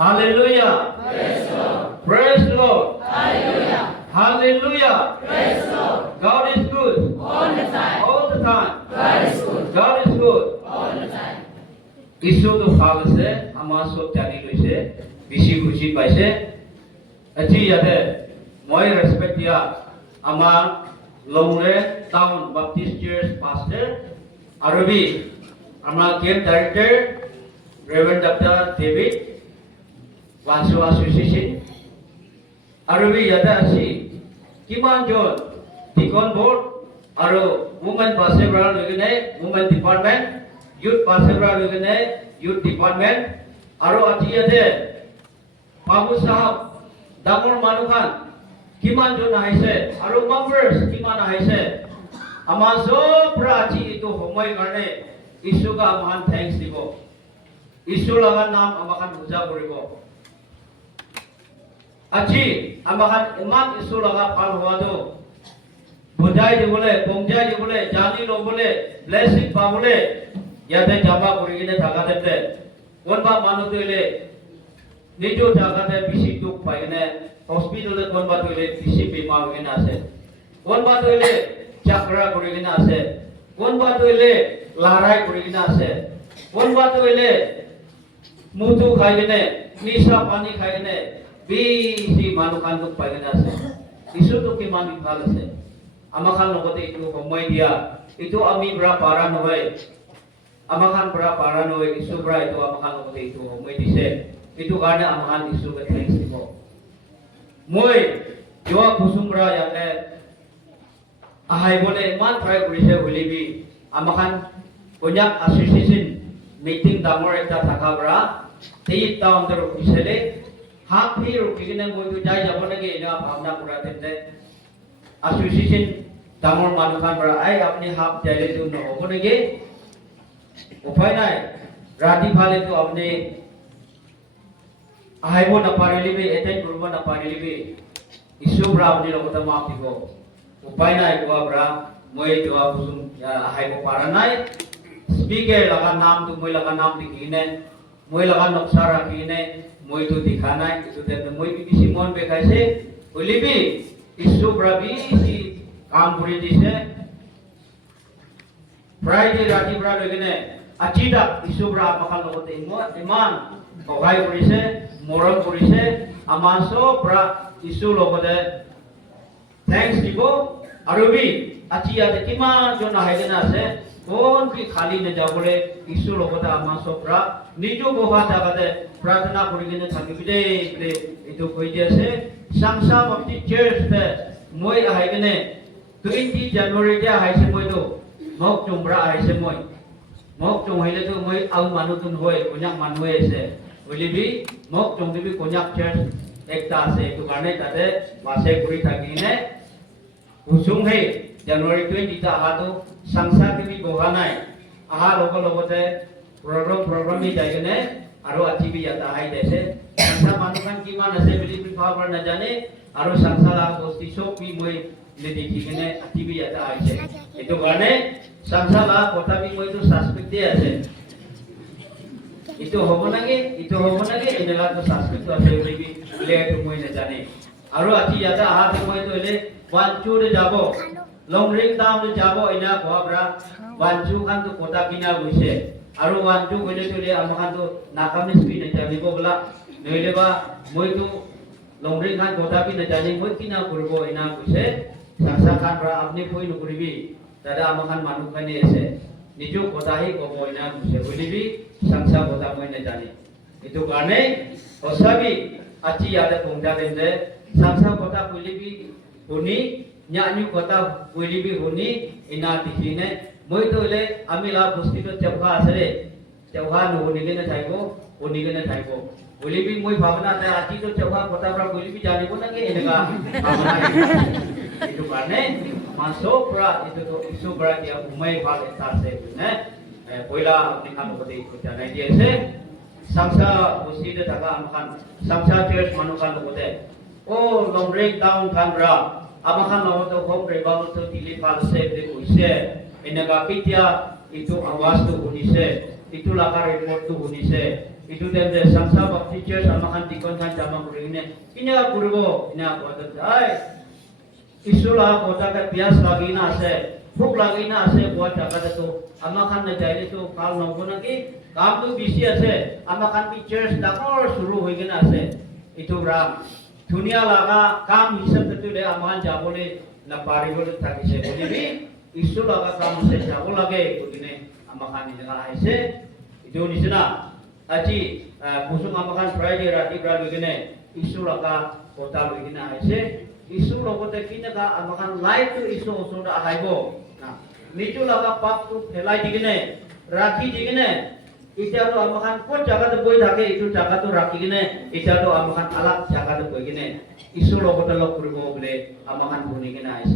Hallelujah. Praise Lord. Praise the Lord. Hallelujah. Hallelujah. Praise Lord. God is good. All the time. All the time. God is good. God is good. All the time. ঈশ্বৰ তো ভাল আছে আমাৰ সব জানি লৈছে বেছি খুশি পাইছে আজি ইয়াতে মই ৰেসপেক্ট দিয়া আমাৰ লংৰে টাউন বাপ্টিষ্ট চাৰ্চ পাস্টাৰ আৰু বি আমাৰ camp director reverend doctor David Vasu association আৰু বি ইয়াতে আছে কিমান জন ডিকন বোৰ্ড আৰু ওমেন পাছেবৰা লগনে ওমেন ডিপাৰ্টমেন্ট youth পাছেবৰা লগনে youth ডিপাৰ্টমেন্ট আৰু আজি ইয়াতে বাবু সাহেব ডাঙৰ মানুহখান কিমান জন আহিছে আৰু মেম্বাৰ্স কিমান আহিছে আমাৰ সব আজি এইটো সময় কাৰণে ঈশ্বৰক আমাৰ থ্যাঙ্কস দিব ঈশ্বৰ লগা নাম আমাক পূজা কৰিব আজি আমাক ইমান ঈশ্বৰ লগা ভাল হোৱাটো বুজাই দিবলৈ পঞ্জাই দিবলৈ জানি ল'বলৈ ব্লেছিং পাবলৈ ইয়াতে জমা কৰি কিনে থাকাতে কোনোবা মানুহ দিলে নিজৰ জাগাতে বেছি দুখ পাই কিনে হস্পিটেলত কোনোবা দিলে বেছি বেমাৰ হৈ কিনে আছে কোনোবা দিলে চাকৰা কৰি কিনে আছে কোনোবা দিলে লৰাই কৰি কিনে আছে কোনোবা দিলে মুঠু খাই কিনে নিচা পানী খাই কিনে বেছি মানুহ কান দুখ পাই কিনে আছে ঈশ্বৰটো কিমান ভাল আছে আমাক লগতে এইটো সময় দিয়া এইটো আমি পৰা পাৰা নহয় আমাক পৰা পাৰা নহয় ঈশ্বৰ পৰা এইটো আমাক লগতে এইটো সময় দিছে এইটো কাৰণে আমাক ঈশ্বৰকে থ্যাঙ্কস দিব মই যোৱা কুসুম পৰা ইয়াতে আহিবলৈ ইমান ট্ৰাই কৰিছে বুলিবি আমাক কন্যাক এছ'চিয়েশ্যন মিটিং ডাঙৰ এটা থকা পৰা এই টাউনৰ অফিচলে হাফ হি ৰখি কিনে মইতো যাই যাব লাগে এনে ভাৱনা কৰা তেন্তে এছ'চিয়েশ্যন ডাঙৰ মানুহখান পৰা আপুনি হাফ যাইলেতো নহ'ব নেকি উপায় নাই ৰাতি ফালেতো আপুনি আহিব নাপাৰিলিবি এটেণ্ড কৰিব নাপাৰিলিবি ঈশ্বৰ পৰা আপুনি লগতে মাফ দিব উপায় নাই কোৱা পৰা মই যোৱা বুজুম আহিব পৰা নাই স্পীকাৰ লগা নামটো মই লগা নাম লিখি কিনে মই লগা নক্সা ৰাখি কিনে মইতো দেখা নাই এইটো তেন্তে মই বেছি মন বেকাইছে বুলিবি ঈশ্বৰ পৰা বেছি কাম কৰি দিছে ফ্ৰাইডে ৰাতিপুৱা লৈ কিনে আজি তাক ঈশ্বৰ পৰা আমাক লগতে ইমান সহায় কৰিছে মৰম কৰিছে আমাৰ সব পৰা ঈশ্বৰ লগতে থ্যাঙ্কস দিব আৰু বি আজি ইয়াতে কিমান জন আহি কিনে আছে কোন কি খালি নাযাবলৈ ঈশ্বৰ লগতে আমাৰ সব পৰা নিজ বহা জাগাতে প্ৰাৰ্থনা কৰি কিনে থাকিবি দেই এইটো কৈ দি আছে চাংসা বাপ্তি চাৰ্চতে মই আহি কিনে 20 জানুৱাৰীতে আহিছে মইতো মোক চুমৰা আহিছে মই মোক চুহিলেতো মই আৰু মানুহটো নহয় কন্যাক মানুহে আছে বুলিবি মোক চুহিবি কন্যাক চাৰ্চ একটা আছে এইটো কাৰণে তাতে বাছে কৰি থাকি কিনে কুসুম হে জানুৱাৰী 20 টা আহাটো সংস্থা তুমি বহা নাই আহা লগতে প্ৰগ্ৰাম যাই কিনে আৰু আজি বি ইয়াত আহি যাইছে সংস্থা মানুহখন কিমান আছে বুলি ভাৱ নাজানে আৰু সংস্থা বস্তি চব কি মই দেখি কিনে আজি বি ইয়াত আহিছে এইটো কাৰণে সংস্থা কথা বি মইতো সাংস্কৃতি আছে ইটো হ'ব নাগে এনেলাটো সাংস্কৃতি আছে বুলি লেটো মই নাজানে আৰু আজি ইয়াত আহাতে মইতো এলে ওয়ানচুৰে যাব লংৰিং টাউন যাব এনা কোৱাবৰা ওয়ানচু খানটো কোটা কিনা গৈছে আৰু ওয়ানচু গলে তলে আমাখানটো নাকামিস পি নাজানিব বলা নইলেবা মইতো লংৰিং খান কোটা পি নাজানি মই কিনা কৰিব এনা কৈছে সাংসা খান পৰা আপনি কই নকৰিবি দাদা আমাখান মানুহখানি আছে নিজ কথাহি কব এনা কৈছে বুলিবি সাংসা কথা মই নাজানি এইটো কাৰণে অসাবি আজি ইয়াতে পঞ্জা দেন্দে সাংসা কথা বুলিবি শুনি न्यानी कोता कोली भी होनी इना दिखिने মই তো হলে আমি লা বস্তিত চেপা আছে চেপা নহনি কেনে থাইবো ওনি কেনে থাইবো বলিবি মই ভাবনা তা আজি তো চেপা কথা পৰা বলিবি জানিব না কি এনেকা এইটো কাৰণে মাসো পৰা এইটো তো ইসু পৰা কি উমাই ভাল এটা আছে না পয়লা আপনি কাম করতে জানাই দিয়েছে সংসা বস্তিতে থাকা আমখান সংসা চার্চ মানুখান লগতে ও লংব্রেক ডাউন খানরা আমাখান লগতে হোম রেবাউল তো দিলি পালছে দে কইছে এনেকা পিতিয়া ইটো আওয়াজ তো শুনিছে ইটো লাগাৰ ৰিপৰ্ট তো শুনিছে itu temde samsa bapti church amakan dikon kan jama kurine ina kurbo ina koda ai isula kota ka pias lagi na ase भूख लगी ना असे बहुत जगह तो अमाखान ने जाइले तो काल नंगो ना कि काम तो बिसी असे अमाखान की चर्च डाकोर शुरू हो गए ना असे इतो राम दुनिया लगा काम हिसाब तो ले अमाखान जाबोले ना पारी बोले ताकि से बोले भी इशू लगा काम से जाबो लगे बोलिने अमाखान ने जगह ऐसे इतो निजना अची कुसुम अमाखान फ्राइडे राती ब्रा लगे इशू लगा कोता लगे ना ऐसे isu logo te kina ka amakan live tu isu oso da haibo na nichu laga pap tu phelai digine rakhi digine ita to amakan ko jaga te boi thake itu jaga to rakhi gine ita to amakan alag jaga te boi gine isu logo te lok kuribo bole amakan buni gine aise